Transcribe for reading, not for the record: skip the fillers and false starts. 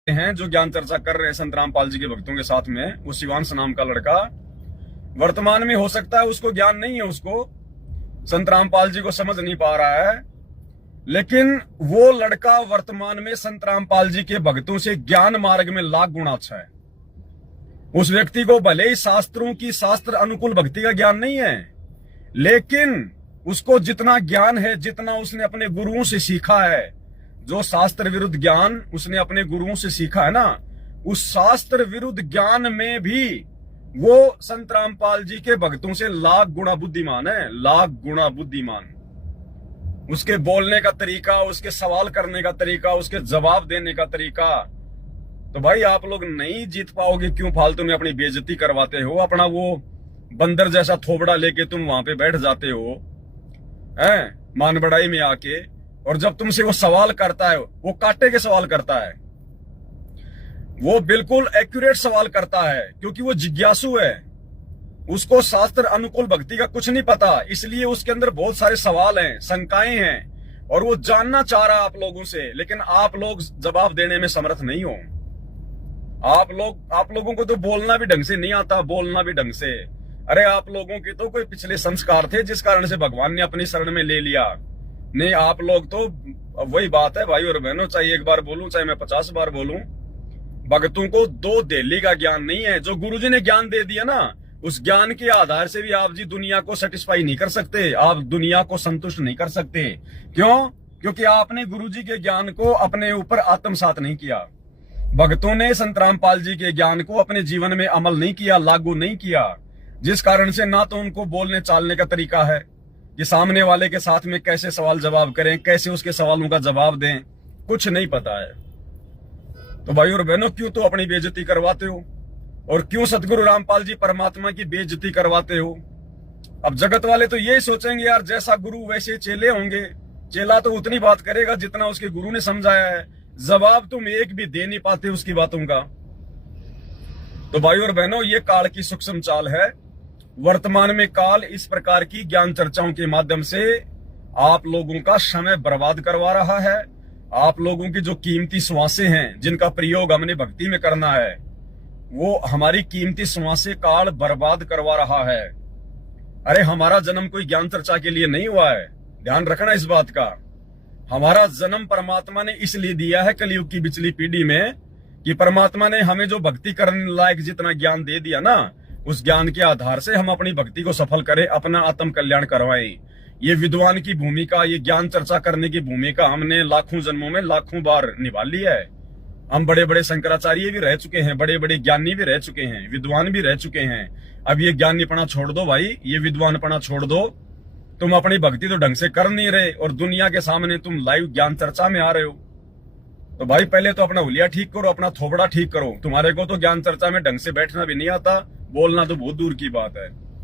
हैं जो ज्ञान चर्चा कर रहे हैं संत रामपाल जी के भक्तों के साथ में, वो शिवांश नाम का लड़का वर्तमान में हो सकता है उसको ज्ञान नहीं है, उसको संत रामपाल जी को समझ नहीं पा रहा है, लेकिन वो लड़का वर्तमान में संत रामपाल जी के भक्तों से ज्ञान मार्ग में लाख गुना अच्छा है। उस व्यक्ति को भले ही शास्त्रों की शास्त्र अनुकूल भक्ति का ज्ञान नहीं है, लेकिन उसको जितना ज्ञान है, जितना उसने अपने गुरुओं से सीखा है, जो शास्त्र विरुद्ध ज्ञान उसने अपने गुरुओं से सीखा है ना, उस शास्त्र विरुद्ध ज्ञान में भी वो संत रामपाल जी के भक्तों से लाख गुना बुद्धिमान है, लाख गुना बुद्धिमान। उसके बोलने का तरीका, उसके सवाल करने का तरीका, उसके जवाब देने का तरीका। तो भाई आप लोग नहीं जीत पाओगे, क्यों फालतू में अपनी बेइज्जती करवाते हो? अपना वो बंदर जैसा थोबड़ा लेके तुम वहां पे बैठ जाते हो हैं मान बढ़ाई में आके, और जब तुमसे वो सवाल करता है, वो कांटे के सवाल करता है, वो बिल्कुल एक्यूरेट सवाल करता है, क्योंकि वो जिज्ञासु है, उसको शास्त्र अनुकूल भक्ति का कुछ नहीं पता, इसलिए उसके अंदर बहुत सारे सवाल हैं, शंकाएं हैं, और वो जानना चाह रहा है आप लोगों से, लेकिन आप लोग जवाब देने में समर्थ नहीं हो। आप लोगों को तो बोलना भी ढंग से नहीं आता, बोलना भी ढंग से। अरे आप लोगों के तो कोई पिछले संस्कार थे जिस कारण से भगवान ने अपनी शरण में ले लिया। नहीं, आप लोग तो वही बात है भाई और बहनों, चाहे एक बार बोलूं चाहे मैं 50 बार बोलूं, भक्तों को दो देली का ज्ञान नहीं है। जो गुरुजी ने ज्ञान दे दिया ना, उस ज्ञान के आधार से भी आप जी दुनिया को सेटिस्फाई नहीं कर सकते, आप दुनिया को संतुष्ट नहीं कर सकते। क्यों? क्योंकि आपने गुरुजी के ज्ञान को अपने ऊपर आत्मसात नहीं किया। भक्तों ने संत रामपाल जी के ज्ञान को अपने जीवन में अमल नहीं किया, लागू नहीं किया, जिस कारण से ना तो उनको बोलने चालने का तरीका है कि सामने वाले के साथ में कैसे सवाल जवाब करें, कैसे उसके सवालों का जवाब दें, कुछ नहीं पता है। तो भाई और बहनों, क्यों तो अपनी बेइज्जती करवाते हो, और क्यों सतगुरु रामपाल जी परमात्मा की बेइज्जती करवाते हो? अब जगत वाले तो यही सोचेंगे यार जैसा गुरु वैसे चेले होंगे, चेला तो उतनी बात करेगा जितना उसके गुरु ने समझाया है, जवाब तुम एक भी दे नहीं पाते उसकी बातों का। तो भाई और बहनों, ये काल की सूक्ष्म चाल है। वर्तमान में काल इस प्रकार की ज्ञान चर्चाओं के माध्यम से आप लोगों का समय बर्बाद करवा रहा है। आप लोगों की जो कीमती श्वासें हैं, जिनका प्रयोग हमने भक्ति में करना है, वो हमारी कीमती श्वासें काल बर्बाद करवा रहा है। अरे हमारा जन्म कोई ज्ञान चर्चा के लिए नहीं हुआ है, ध्यान रखना इस बात का। हमारा जन्म परमात्मा ने इसलिए दिया है कलयुग की बिचली पीढ़ी में, कि परमात्मा ने हमें जो भक्ति करने लायक जितना ज्ञान दे दिया ना, उस ज्ञान के आधार से हम अपनी भक्ति को सफल करें, अपना आत्म कल्याण करवाएं। ये विद्वान की भूमिका, ये ज्ञान चर्चा करने की भूमिका हमने लाखों जन्मों में लाखों बार निभा ली है। हम बड़े बड़े शंकराचार्य भी रह चुके हैं, बड़े बड़े ज्ञानी भी रह चुके हैं, विद्वान भी रह चुके हैं। अब ये ज्ञानीपना छोड़ दो भाई, ये विद्वानपना छोड़ दो। तुम अपनी भक्ति तो ढंग से कर नहीं रहे, और दुनिया के सामने तुम लाइव ज्ञान चर्चा में आ रहे हो। तो भाई पहले तो अपना हुलिया ठीक करो, अपना थोबड़ा ठीक करो। तुम्हारे को तो ज्ञान चर्चा में ढंग से बैठना भी नहीं आता, बोलना तो बहुत दूर की बात है।